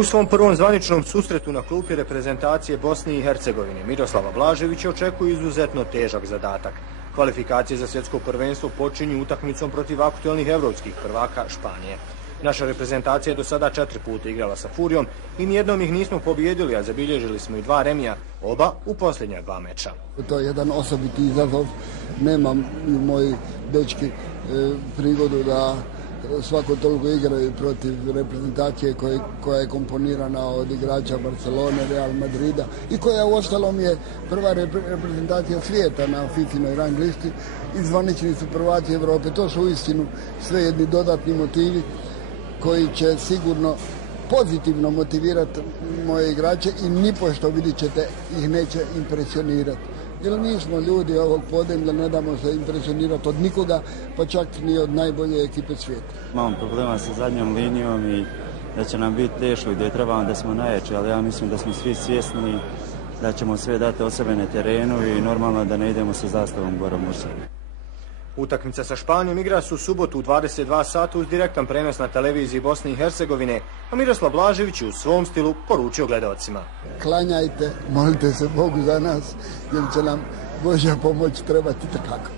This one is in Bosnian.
U svom prvom zvaničnom susretu na klupi reprezentacije Bosne i Hercegovine Miroslava Blaževića očekuju izuzetno težak zadatak. Kvalifikacije za svjetsko prvenstvo počinju utakmicom protiv aktuelnih evropskih prvaka Španije. Naša reprezentacija je do sada 4 puta igrala sa Furijom i nijednom ih nismo pobijedili, a zabilježili smo i 2 remija, oba u posljednja 2 meča. To je jedan osobiti izazov. Nemam moji dečki prigodu da svako toliko igraju protiv reprezentacije koja je komponirana od igrača Barcelone, Real Madrida i koja uostalom je prva reprezentacija svijeta na FIFA-inoj rang listi i zvanični su prvaci Europe. To su uistinu sve jedni dodatni motivi koji će sigurno pozitivno motivirati moje igrače i nipošto, vidjet ćete, ih neće impresionirati. Jer mi smo ljudi ovog podneblja, ne damo se impresionirati od nikoga, pa čak ni od najbolje ekipe svijeta. Imamo problema sa zadnjom linijom i da će nam biti teško gdje trebamo da smo najjači, ali ja mislim da smo svi svjesni da ćemo sve dati od sebe na terenu i normalno da ne idemo sa zastavom gorom u sebi. Utakmica sa Španijom igra se u subotu u 22 sata uz direktan prenos na televiziji Bosne i Hercegovine, a Miroslav Blažević je u svom stilu poručio gledaocima. Klanjajte, molite se Bogu za nas, jer će nam Božja pomoć trebati takako.